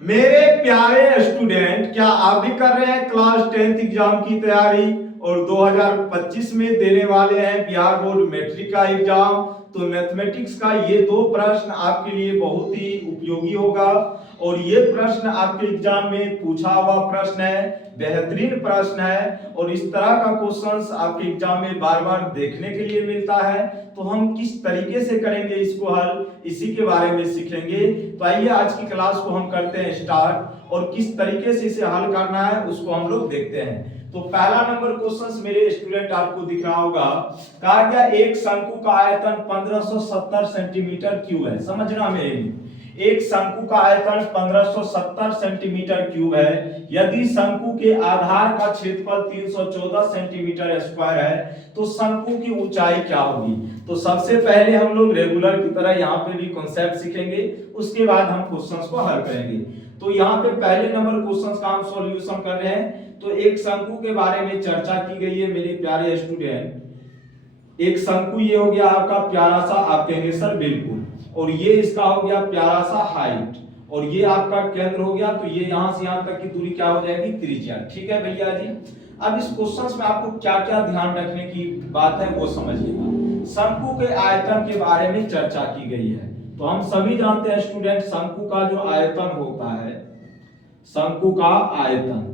मेरे प्यारे स्टूडेंट, क्या आप भी कर रहे हैं क्लास 10th एग्जाम की तैयारी और 2025 में देने वाले हैं बिहार बोर्ड मैट्रिक का एग्जाम? तो मैथमेटिक्स का ये दो प्रश्न आपके लिए बहुत ही उपयोगी होगा और ये प्रश्न आपके एग्जाम में पूछा हुआ प्रश्न है, बेहतरीन प्रश्न है और इस तरह का क्वेश्चंस आपके एग्जाम में बार बार देखने के लिए मिलता है। तो हम किस तरीके से करेंगे इसको हल, इसी के बारे में सीखेंगे। तो आइए आज की क्लास को हम करते हैं स्टार्ट और किस तरीके से इसे हल करना है उसको हम लोग देखते हैं। तो पहला नंबर क्वेश्चन मेरे स्टूडेंट आपको दिख रहा होगा, कहा गया एक शंकु का आयतन 1570 सेंटीमीटर क्यूब है। समझना मेरे लिए, एक शंकु का आयतन 1570 सेंटीमीटर क्यूब है। यदि शंकु के आधार का क्षेत्रफल 314 सेंटीमीटर स्क्वायर है तो शंकु की ऊंचाई क्या होगी? तो सबसे पहले हम लोग रेगुलर की तरह यहाँ पे भी कॉन्सेप्ट सीखेंगे, उसके बाद हम क्वेश्चंस को हल करेंगे। तो यहाँ पे पहले नंबर क्वेश्चंस का हम सॉल्यूशन कर रहे हैं। तो एक शंकु के बारे में चर्चा की गई है मेरे प्यारे स्टूडेंट। एक शंकु ये हो गया आपका प्यारा सा, आप कहेंगे सर बिल्कुल, और ये इसका हो गया प्यारा सा हाइट, और ये आपका केंद्र हो गया। तो ये यहां से यहां तक की दूरी क्या हो जाएगी? त्रिज्या। ठीक है भैया जी। अब इस क्वेश्चंस में आपको क्या क्या ध्यान रखने की बात है वो समझिएगा। शंकु के आयतन के बारे में चर्चा की गई है। तो हम सभी जानते हैं स्टूडेंट, शंकु का जो आयतन होता है, शंकु का आयतन,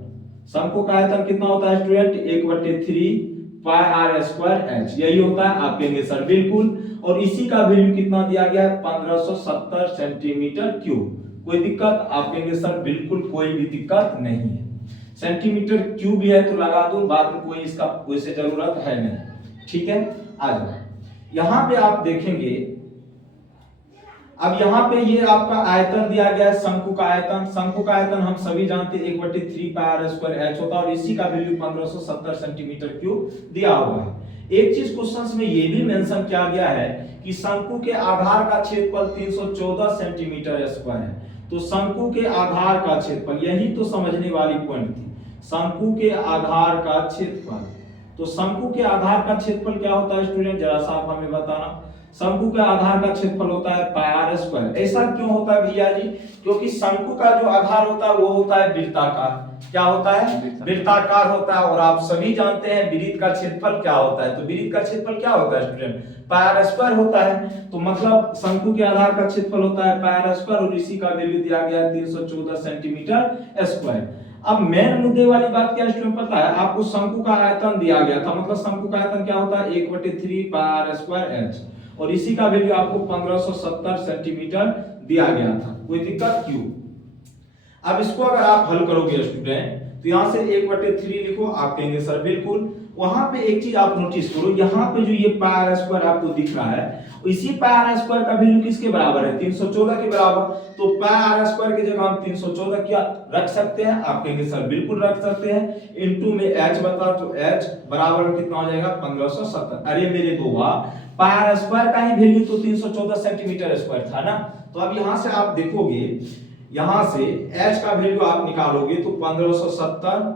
शंकु का आयतन कितना होता है student? 1/3 pi R square H, यही होता है। आप कहेंगे सर बिल्कुल, और इसी का वैल्यू कितना दिया गया है? 1570 सेंटीमीटर क्यूब। कोई दिक्कत? आप कहेंगे सर बिल्कुल कोई भी दिक्कत नहीं है। सेंटीमीटर क्यूब भी है तो लगा दो, बाद में कोई इसका वैसे जरूरत है नहीं। ठीक है, आ जाओ। यहां पे आप देखेंगे, अब यहाँ पे ये आपका आयतन दिया गया है, शंकु का आयतन। शंकु का आयतन हम सभी जानते हैं 1/3 पाई आर स्क्वायर एच होता है और इसी का वैल्यू 1570 सेंटीमीटर क्यूब दिया हुआ है। एक चीज क्वेश्चंस में ये भी मेंशन किया गया है कि शंकु के आधार का क्षेत्रफल 314 सेंटीमीटर स्क्वायर है। तो शंकु के आधार का क्षेत्रफल, यही तो समझने वाली पॉइंट थी, शंकु के आधार का क्षेत्रफल। तो शंकु के आधार का क्षेत्रफल क्या होता है स्टूडेंट? जरा सा आप हमें बताना। शंकु का आधार का क्षेत्रफल होता है पाई आर स्क्वायर। ऐसा क्यों होता है भैया जी? क्योंकि शंकु का जो आधार होता है वो होता है वृत्ताकार। क्या होता है? वृत्ताकार होता है। और आप सभी जानते हैं वृत्त का क्षेत्रफल क्या होता है। तो वृत्त का क्षेत्रफल क्या होता है स्टूडेंट? पाई आर स्क्वायर होता है। तो मतलब शंकु के आधार का क्षेत्रफल होता है पाई आर स्क्वायर और इसी का वैल्यू दिया गया है 314 सेंटीमीटर स्क्वायर। अब मेन मुद्दे वाली बात क्या स्टूडेंट पता है आपको? शंकु का आयतन दिया गया था, मतलब शंकु का आयतन क्या होता है? 1/3 पाई आर स्क्वायर एच, और इसी का वैल्यू आपको 1570 सेंटीमीटर दिया गया था। कोई दिक्कत? क्यों? अब इसको अगर आप हल करोगे स्टूडेंट तो यहां से 1/3 लिखो, आप कहेंगे सर बिल्कुल। वहां पे एक चीज आप नोटिस करो, यहाँ पे जो ये पाई आर स्क्वायर आपको दिख रहा है, इसी पाई आर स्क्वायर का वैल्यू किसके बराबर है? 314 के बराबर। तो पाई आर स्क्वायर की जगह हम 314 क्या रख सकते हैं? आप कहेंगे सर बिल्कुल रख सकते हैं। इनटू में h बता, तो h बराबर कितना हो जाएगा? 1570। अरे मेरे दोवा, पाई आर स्क्वायर का ही वैल्यू तो 314 सेंटीमीटर स्क्वायर था ना। तो अब यहां से आप देखोगे, यहां से h का वैल्यू आप निकालोगे तो 1570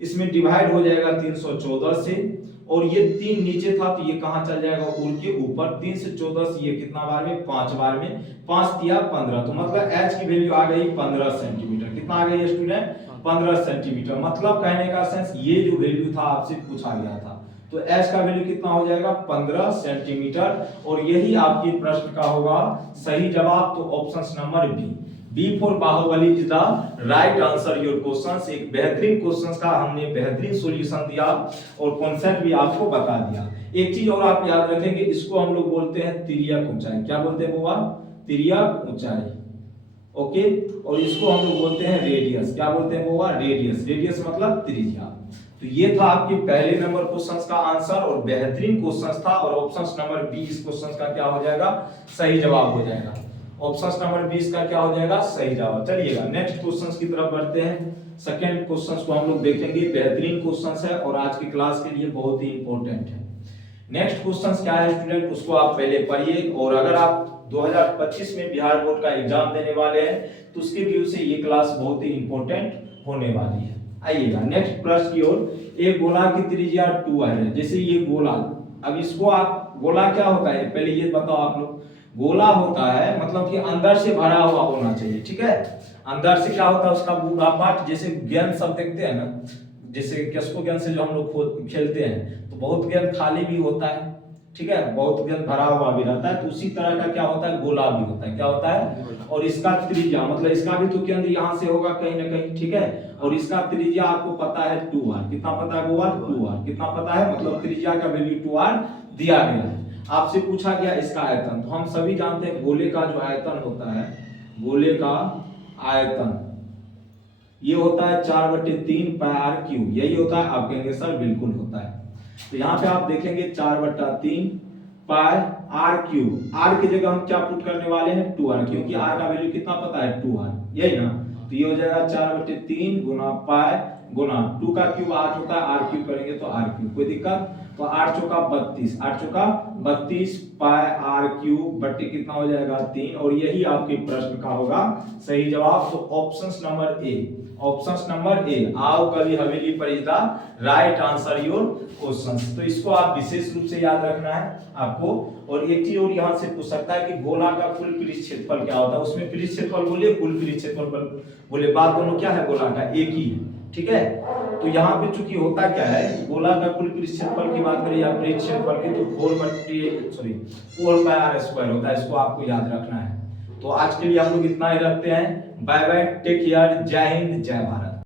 इसमें डिवाइड हो जाएगा 314 से, और ये 3 नीचे था तो ये कहां चल जाएगा? उड़ के ऊपर। 3 से 14 से ये कितना बार में? 5 बार में, 5 दिया 15, तो मतलब h की वैल्यू आ गई 15 सेंटीमीटर। कितना आ गई स्टूडेंट? 15 सेंटीमीटर। मतलब कहने का सेंस, ये जो वैल्यू था आपसे पूछा गया था, तो h का वैल्यू कितना हो जाएगा? 15 सेंटीमीटर, और यही आपके प्रश्न का होगा सही जवाब। तो option number B for Baahubali is the right answer your question. एक बेहतरीन क्वेश्चन का हमने बेहतरीन सॉल्यूशन दिया और कॉन्सेप्ट भी आपको बता दिया। एक चीज और आप याद रखेंगे, इसको हम लोग बोलते हैं तिर्यक ऊंचाई। क्या बोलते हैं वो? तिर्यक ऊंचाई। ओके, और इसको हम लोग बोलते हैं रेडियस। क्या बोलते हैं वो? रेडियस। रेडियस मतलब त्रिज्या। तो ये था आपके पहले नंबर क्वेश्चंस का आंसर और बेहतरीन क्वेश्चंस था, और ऑप्शन नंबर बी इस क्वेश्चंस का क्या हो जाएगा? सही जवाब हो जाएगा। ऑप्शन नंबर 20 का क्या हो जाएगा? सही जवाब। चलिएगा नेक्स्ट क्वेश्चंस की तरफ बढ़ते हैं। सेकंड क्वेश्चंस को हम लोग देखेंगे। बेहतरीन क्वेश्चंस है और आज की क्लास के लिए बहुत ही इंपॉर्टेंट है। नेक्स्ट क्वेश्चंस क्या है स्टूडेंट, उसको आप पहले पढ़िए, और अगर आप 2025 में बिहार बोर्ड का एग्जाम देने वाले हैं तो उसके व्यू से ये क्लास बहुत ही इंपॉर्टेंट होने वाली है। आइएगा नेक्स्ट प्रश्न की ओर। एक गोला की त्रिज्या 2 है। जैसे ये गोला, अब इसको आप, गोला क्या होता है पहले ये बताओ आप लोग? गोला होता है मतलब कि अंदर से भरा हुआ होना चाहिए। ठीक है, अंदर से क्या होता है उसका पूरा पार्ट, जैसे गेंद सब देखते हैं ना, जैसे किसको गेंद से जो हम लोग खेलते हैं तो बहुत गेंद खाली भी होता है, ठीक है, बहुत गेंद भरा हुआ भी रहता है, तो उसी तरह का क्या होता है गोला भी होता है, क्या होता है, और इसका त्रिज्या मतलब इसका भी तो केंद्र यहाँ से होगा कहीं ना कहीं, ठीक है, और इसका त्रिज्या आपको पता है 2r, कितना पता है गोला 2r, कितना पता है, मतलब त्रिज्या का वैल्यू 2r दिया गया है। आपसे पूछा गया इसका आयतन, तो हम सभी जानते हैं गोले का जो आयतन होता है, गोले का आयतन ये होता है 4/3 पाई आर क्यूब, यही होता है, आप कहेंगे सर बिल्कुल होता है। तो यहाँ पे आप देखेंगे 4/3 पाई आर क्यूब, आर की जगह हम क्या पुट करने वाले हैं 2r, क्योंकि आर का वैल्यू कितना पता है 2r, यही ना, तो ये हो जाएगा 4/3 गुना पाई गुना 2 का क्यूब 8 होता है, आर क्यूब करेंगे तो आर क्यूब, कोई दिक्कत, तो 8 चौका 32, 8 चौका 32 पाई आर क्यूब बट्टे कितना हो जाएगा 3, और यही आपके प्रश्न का होगा सही जवाब। तो options number A, options number A, आओ कभी हवेली पर is the right answer your questions. तो इसको आप विशेष रूप से याद रखना है आपको। और एक चीज और यहां से पूछ सकता है कि गोला का कुल पृष्ठ क्षेत्रफल क्या होता है, उसमें पृष्ठ क्षेत्रफल बोलिए, कुल पृष्ठ क्षेत्रफल बोले, बात दोनों क्या है, गोला का एक ही है, ठीक है। तो यहाँ पे चूंकि होता क्या है, गोला का कुल पृष्ठ क्षेत्रफल की बात करें या पृष्ठ क्षेत्रफल की, तो 4 पाई आर स्क्वायर होता है, इसको आपको याद रखना है। तो आज के लिए हम लोग इतना ही रखते हैं, बाय बाय, टेक केयर, जय हिंद जय भारत।